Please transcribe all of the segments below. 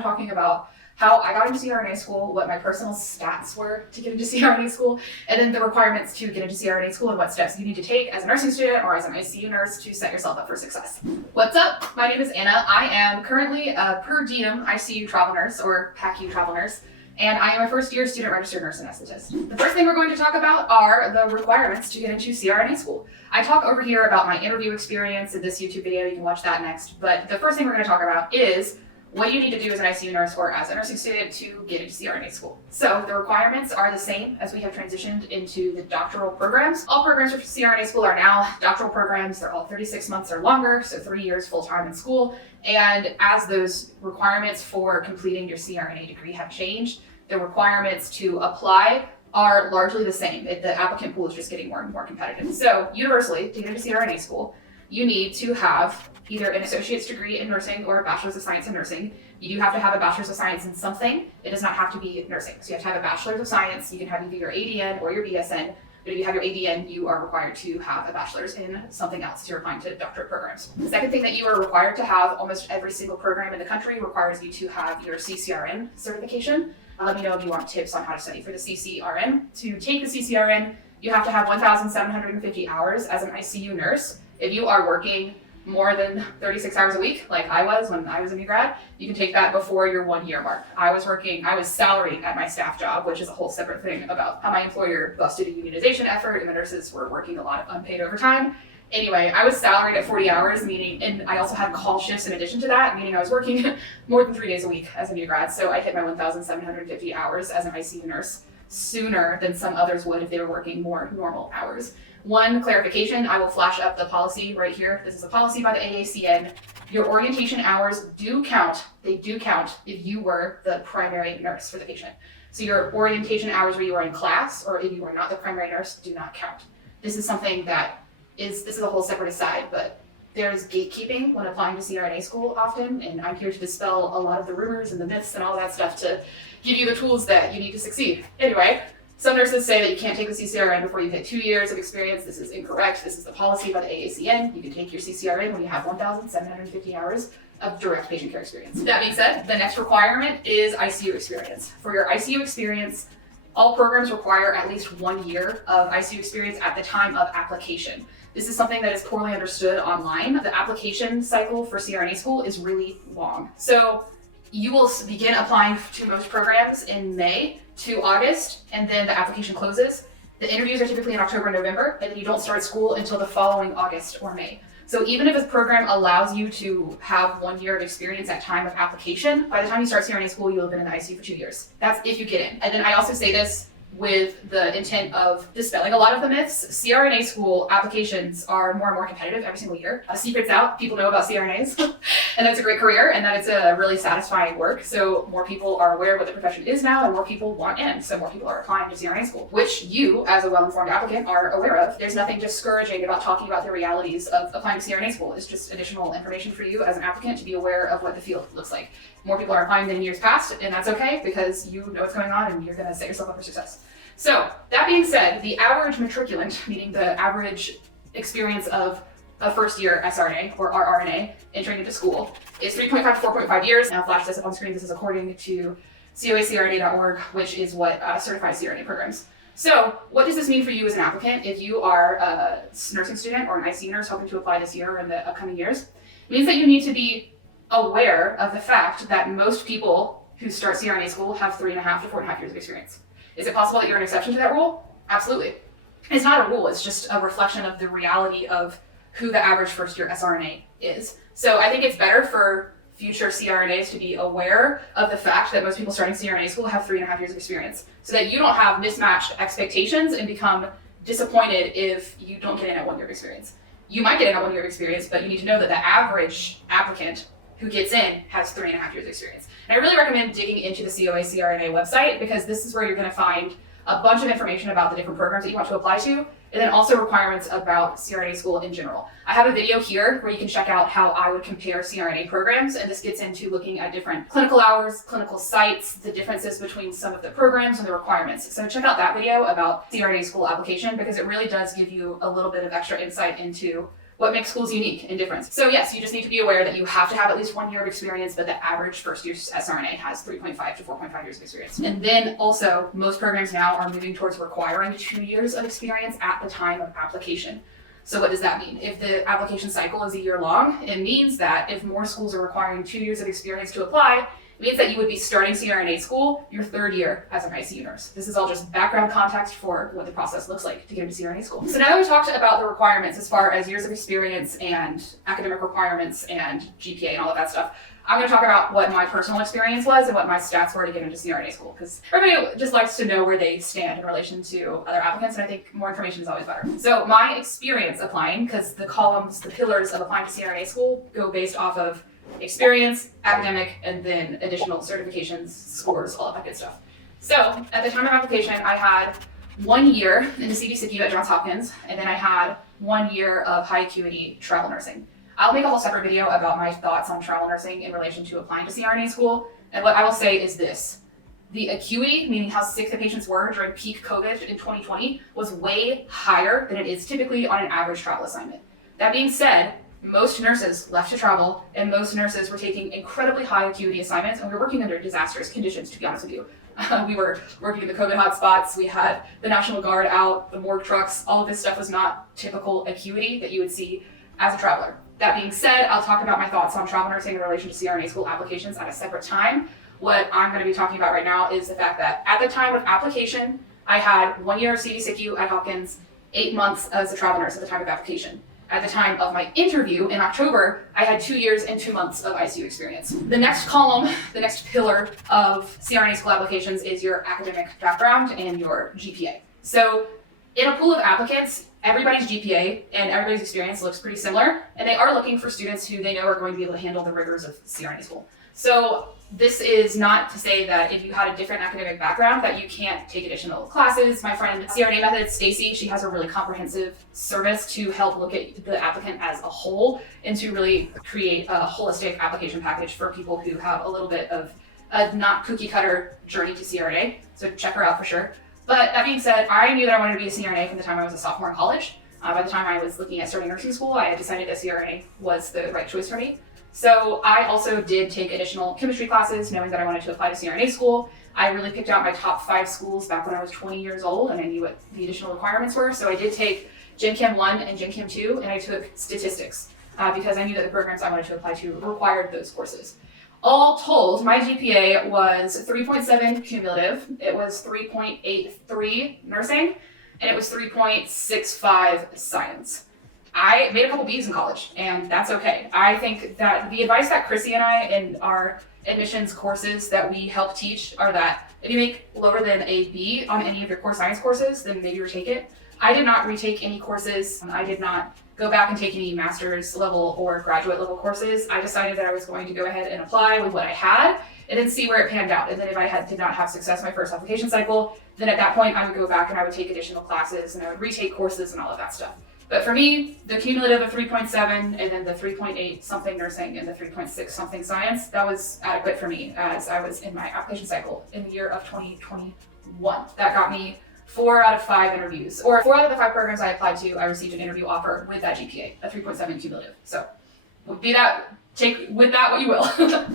I'm talking about how I got into CRNA school, what my personal stats were to get into CRNA school, and then the requirements to get into CRNA school and what steps you need to take as a nursing student or as an ICU nurse to set yourself up for success. What's up? My name is Anna. I am currently a per diem ICU travel nurse or PACU travel nurse, and I am a first year student registered nurse anesthetist. The first thing we're going to talk about are the requirements to get into CRNA school. I talk over here about my interview experience in this YouTube video, you can watch that next, but the first thing we're going to talk about is what do you need to do as an ICU nurse or as a nursing student to get into CRNA school. So the requirements are the same as we have transitioned into the doctoral programs. All programs for CRNA school are now doctoral programs. They're all 36 months or longer, so 3 years full-time in school. And as those requirements for completing your CRNA degree have changed, the requirements to apply are largely the same. The applicant pool is just getting more and more competitive. So universally, to get into CRNA school, you need to have either an associate's degree in nursing or a bachelor's of science in nursing. You do have to have a bachelor's of science in something. It does not have to be nursing. So you have to have a bachelor's of science. You can have either your ADN or your BSN. But if you have your ADN, you are required to have a bachelor's in something else. You're applying to doctorate programs. The second thing that you are required to have, almost every single program in the country requires you to have your CCRN certification. Let me know if you want tips on how to study for the CCRN. To take the CCRN, you have to have 1,750 hours as an ICU nurse. If you are working more than 36 hours a week, like I was when I was a new grad, you can take that before your 1 year mark. I was salaried at my staff job, which is a whole separate thing about how my employer busted a unionization effort and the nurses were working a lot of unpaid overtime. Anyway, I was salaried at 40 hours, meaning, and I also had call shifts in addition to that, meaning I was working more than 3 days a week as a new grad. So I hit my 1,750 hours as an ICU nurse sooner than some others would if they were working more normal hours. One clarification, I will flash up the policy right here. This is a policy by the AACN. Your orientation hours do count. They do count if you were the primary nurse for the patient. So your orientation hours where you are in class or if you are not the primary nurse do not count. This is something that this is a whole separate aside, but there's gatekeeping when applying to CRNA school often, and I'm here to dispel a lot of the rumors and the myths and all that stuff to give you the tools that you need to succeed. Anyway, some nurses say that you can't take the CCRN before you hit 2 years of experience. This is incorrect. This is the policy by the AACN. You can take your CCRN when you have 1,750 hours of direct patient care experience. That being said, the next requirement is ICU experience. For your ICU experience, all programs require at least 1 year of ICU experience at the time of application. This is something that is poorly understood online. The application cycle for CRNA school is really long. So you will begin applying to most programs in May to August, and then the application closes. The interviews are typically in October and November, and then you don't start school until the following August or May. So even if a program allows you to have 1 year of experience at time of application, by the time you start CRNA school, you'll have been in the ICU for 2 years. That's if you get in. And then I also say this with the intent of dispelling a lot of the myths. CRNA school applications are more and more competitive every single year. Secret's out, people know about CRNAs, and that's a great career, and that it's a really satisfying work. So more people are aware of what the profession is now, and more people want in. So more people are applying to CRNA school, which you, as a well-informed applicant, are aware of. There's nothing discouraging about talking about the realities of applying to CRNA school. It's just additional information for you as an applicant to be aware of what the field looks like. More people are applying than in years past, and that's okay because you know what's going on and you're gonna set yourself up for success. So that being said, the average matriculant, meaning the average experience of a first year SRNA or RRNA entering into school, is 3.5 to 4.5 years. Now flash this up on screen. This is according to coacrna.org, which is what certifies CRNA programs. So what does this mean for you as an applicant if you are a nursing student or an ICU nurse hoping to apply this year or in the upcoming years? It means that you need to be aware of the fact that most people who start CRNA school have 3.5 to 4.5 years of experience. Is it possible that you're an exception to that rule? Absolutely. It's not a rule, it's just a reflection of the reality of who the average first year SRNA is. So I think it's better for future CRNAs to be aware of the fact that most people starting CRNA school have 3.5 years of experience, so that you don't have mismatched expectations and become disappointed if you don't get in at 1 year of experience. You might get in at 1 year of experience, but you need to know that the average applicant who gets in has 3.5 years of experience. And I really recommend digging into the CRNA website because this is where you're gonna find a bunch of information about the different programs that you want to apply to, and then also requirements about CRNA school in general. I have a video here where you can check out how I would compare CRNA programs, and this gets into looking at different clinical hours, clinical sites, the differences between some of the programs and the requirements. So check out that video about CRNA school application because it really does give you a little bit of extra insight into what makes schools unique and different. So yes, you just need to be aware that you have to have at least 1 year of experience, but the average first year SRNA has 3.5 to 4.5 years of experience. And then also, most programs now are moving towards requiring 2 years of experience at the time of application. So what does that mean? If the application cycle is a year long, it means that if more schools are requiring 2 years of experience to apply, it means that you would be starting CRNA school your 3rd year as an ICU nurse. This is all just background context for what the process looks like to get into CRNA school. So now that we talked about the requirements as far as years of experience and academic requirements and GPA and all of that stuff, I'm going to talk about what my personal experience was and what my stats were to get into CRNA school, because everybody just likes to know where they stand in relation to other applicants, and I think more information is always better. So my experience applying, because the columns, the pillars of applying to CRNA school go based off of experience, academic, and then additional certifications, scores, all of that good stuff. So at the time of application, I had 1 year in the CDCICU at Johns Hopkins, and then I had 1 year of high acuity travel nursing. I'll make a whole separate video about my thoughts on travel nursing in relation to applying to CRNA school, and what I will say is this. The acuity, meaning how sick the patients were during peak COVID in 2020, was way higher than it is typically on an average travel assignment. That being said, most nurses left to travel, and most nurses were taking incredibly high acuity assignments, and we were working under disastrous conditions, to be honest with you. We were working in the COVID hotspots, we had the National Guard out, the morgue trucks, all of this stuff was not typical acuity that you would see as a traveler. That being said, I'll talk about my thoughts on travel nursing in relation to CRNA school applications at a separate time. What I'm going to be talking about right now is the fact that at the time of application, I had 1 year of CDCICU at Hopkins, 8 months as a travel nurse at the time of application. At the time of my interview in October, I had 2 years and 2 months of ICU experience. The next column, the next pillar of CRNA school applications is your academic background and your GPA. So in a pool of applicants, everybody's GPA and everybody's experience looks pretty similar, and they are looking for students who they know are going to be able to handle the rigors of CRNA school. So this is not to say that if you had a different academic background that you can't take additional classes. My friend CRNA Methods, Stacy, she has a really comprehensive service to help look at the applicant as a whole and to really create a holistic application package for people who have a little bit of a not cookie cutter journey to CRNA. So check her out for sure. But that being said, I knew that I wanted to be a CRNA from the time I was a sophomore in college. By the time I was looking at starting nursing school, I had decided that CRNA was the right choice for me. So I also did take additional chemistry classes, knowing that I wanted to apply to CRNA school. I really picked out my top 5 schools back when I was 20 years old, and I knew what the additional requirements were. So I did take Gen Chem 1 and Gen Chem 2, and I took statistics because I knew that the programs I wanted to apply to required those courses. All told, my GPA was 3.7 cumulative, it was 3.83 nursing, and it was 3.65 science. I made a couple B's in college, and that's okay. I think that the advice that Chrissy and I in our admissions courses that we help teach are that if you make lower than a B on any of your core science courses, then maybe retake it. I did not retake any courses. I did not go back and take any master's level or graduate level courses. I decided that I was going to go ahead and apply with what I had and then see where it panned out. And then if I did not have success my first application cycle, then at that point I would go back and I would take additional classes and I would retake courses and all of that stuff. But for me, the cumulative of 3.7 and then the 3.8 something nursing and the 3.6 something science, that was adequate for me as I was in my application cycle in the year of 2021. That got me 4 out of 5 interviews, or 4 out of the 5 programs I applied to, I received an interview offer with that GPA, a 3.7 cumulative. So take with that what you will.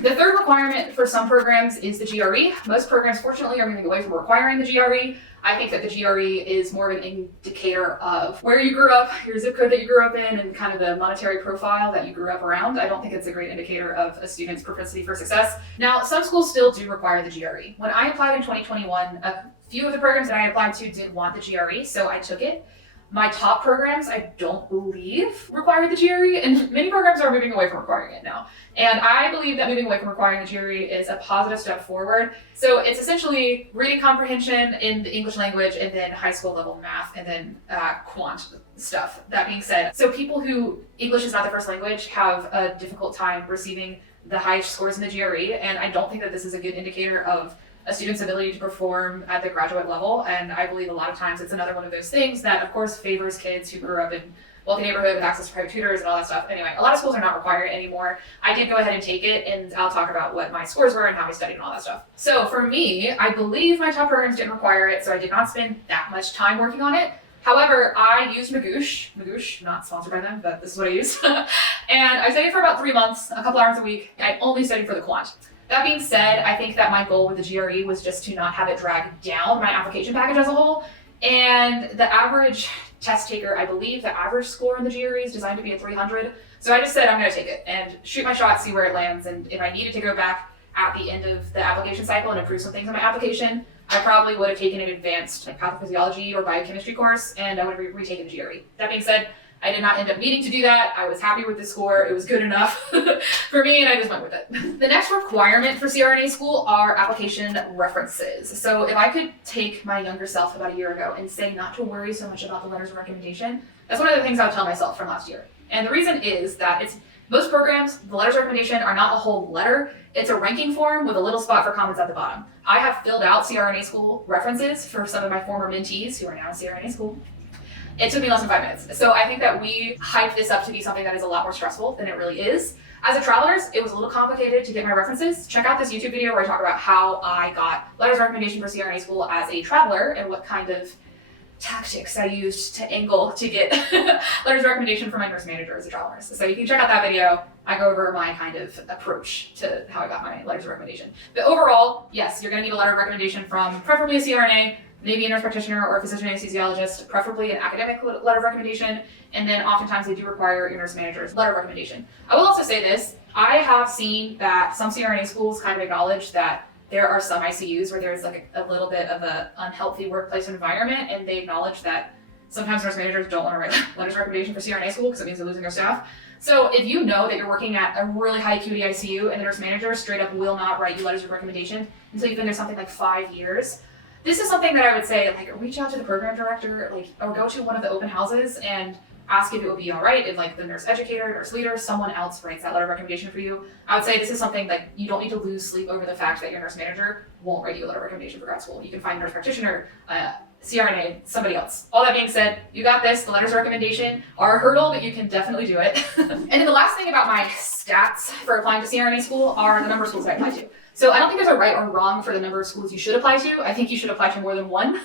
The third requirement for some programs is the GRE. Most programs, fortunately, are moving away from requiring the GRE. I think that the GRE is more of an indicator of where you grew up, your zip code that you grew up in, and kind of the monetary profile that you grew up around. I don't think it's a great indicator of a student's propensity for success. Now, some schools still do require the GRE. When I applied in 2021, a few of the programs that I applied to did want the GRE, so I took it. My top programs, I don't believe require the GRE, and many programs are moving away from requiring it now. And I believe that moving away from requiring the GRE is a positive step forward. So it's essentially reading comprehension in the English language and then high school level math and then quant stuff. That being said, so people who English is not their first language have a difficult time receiving the highest scores in the GRE, and I don't think that this is a good indicator of a student's ability to perform at the graduate level. And I believe a lot of times it's another one of those things that of course favors kids who grew up in wealthy neighborhood with access to private tutors and all that stuff. Anyway, a lot of schools are not requiring it anymore. I did go ahead and take it, and I'll talk about what my scores were and how I studied and all that stuff. So for me, I believe my top programs didn't require it, so I did not spend that much time working on it. However, I used Magoosh, not sponsored by them, but this is what I used. And I studied for about 3 months, a couple hours a week. I only studied for the quant. That being said, I think that my goal with the GRE was just to not have it drag down my application package as a whole. And the average test taker, I believe the average score in the GRE is designed to be a 300. So I just said I'm going to take it and shoot my shot, see where it lands. And if I needed to go back at the end of the application cycle and improve some things on my application, I probably would have taken an advanced pathophysiology or biochemistry course, and I would have retaken the GRE. That being said, I did not end up needing to do that. I was happy with the score. It was good enough for me, and I just went with it. The next requirement for CRNA school are application references. So if I could take my younger self about a year ago and say not to worry so much about the letters of recommendation, that's one of the things I would tell myself from last year. And the reason is that most programs, the letters of recommendation are not a whole letter. It's a ranking form with a little spot for comments at the bottom. I have filled out CRNA school references for some of my former mentees who are now in CRNA school. It took me less than 5 minutes. So I think that we hype this up to be something that is a lot more stressful than it really is. As a traveler, it was a little complicated to get my references. Check out this YouTube video where I talk about how I got letters of recommendation for CRNA school as a traveler and what kind of tactics I used to angle to get letters of recommendation from my nurse manager as a travel nurse. So you can check out that video. I go over my kind of approach to how I got my letters of recommendation. But overall, yes, you're going to need a letter of recommendation from preferably a CRNA, maybe a nurse practitioner or a physician anesthesiologist, preferably an academic letter of recommendation, and then oftentimes they do require your nurse manager's letter of recommendation. I will also say this, I have seen that some CRNA schools kind of acknowledge that there are some ICUs where there's like a little bit of an unhealthy workplace environment, and they acknowledge that sometimes nurse managers don't want to write letters of recommendation for CRNA school because it means they're losing their staff. So if you know that you're working at a really high acuity ICU and the nurse manager straight up will not write you letters of recommendation until you've been there something like 5 years, this is something that I would say, like, reach out to the program director, like, or go to one of the open houses and ask if it would be all right if, like, the nurse educator, nurse leader, someone else writes that letter of recommendation for you. I would say this is something that you don't need to lose sleep over the fact that your nurse manager won't write you a letter of recommendation for grad school. You can find a nurse practitioner, CRNA, somebody else. All that being said, you got this. The letters of recommendation are a hurdle, but you can definitely do it. And then the last thing about my stats for applying to CRNA school are the number of schools I apply to. So I don't think there's a right or wrong for the number of schools you should apply to. I think you should apply to more than one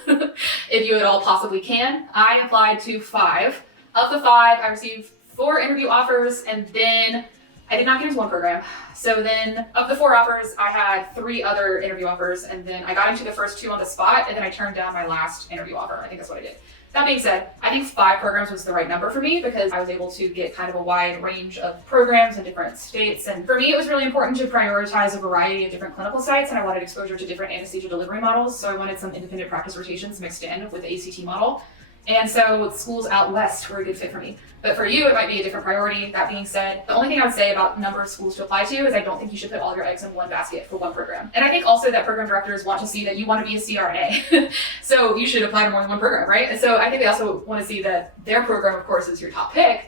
if you at all possibly can. I applied to 5. Of the 5, I received 4 interview offers, and then I did not get into one program. So then of the 4 offers, I had 3 other interview offers, and then I got into the first 2 on the spot, and then I turned down my last interview offer. I think that's what I did. That being said, I think 5 programs was the right number for me because I was able to get kind of a wide range of programs in different states. And for me, it was really important to prioritize a variety of different clinical sites, and I wanted exposure to different anesthesia delivery models. So I wanted some independent practice rotations mixed in with the ACT model. And so schools out west were a good fit for me. But for you, it might be a different priority. That being said, the only thing I would say about number of schools to apply to is I don't think you should put all your eggs in one basket for one program. And I think also that program directors want to see that you want to be a CRNA. So you should apply to more than one program, right? And so I think they also want to see that their program, of course, is your top pick.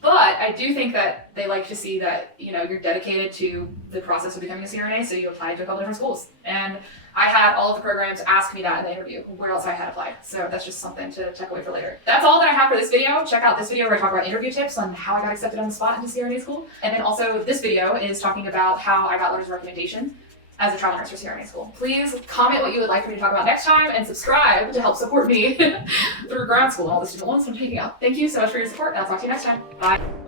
But I do think that they like to see that, you know, you're dedicated to the process of becoming a CRNA, so you apply to a couple different schools. And I had all of the programs ask me that in the interview, where else I had applied. So that's just something to check away for later. That's all that I have for this video. Check out this video where I talk about interview tips on how I got accepted on the spot into CRNA school. And then also this video is talking about how I got letters of recommendation as a travel nurse for CRNA school. Please comment what you would like for me to talk about next time and subscribe to help support me through grad school and all the student loans I'm taking out. Thank you so much for your support, and I'll talk to you next time. Bye.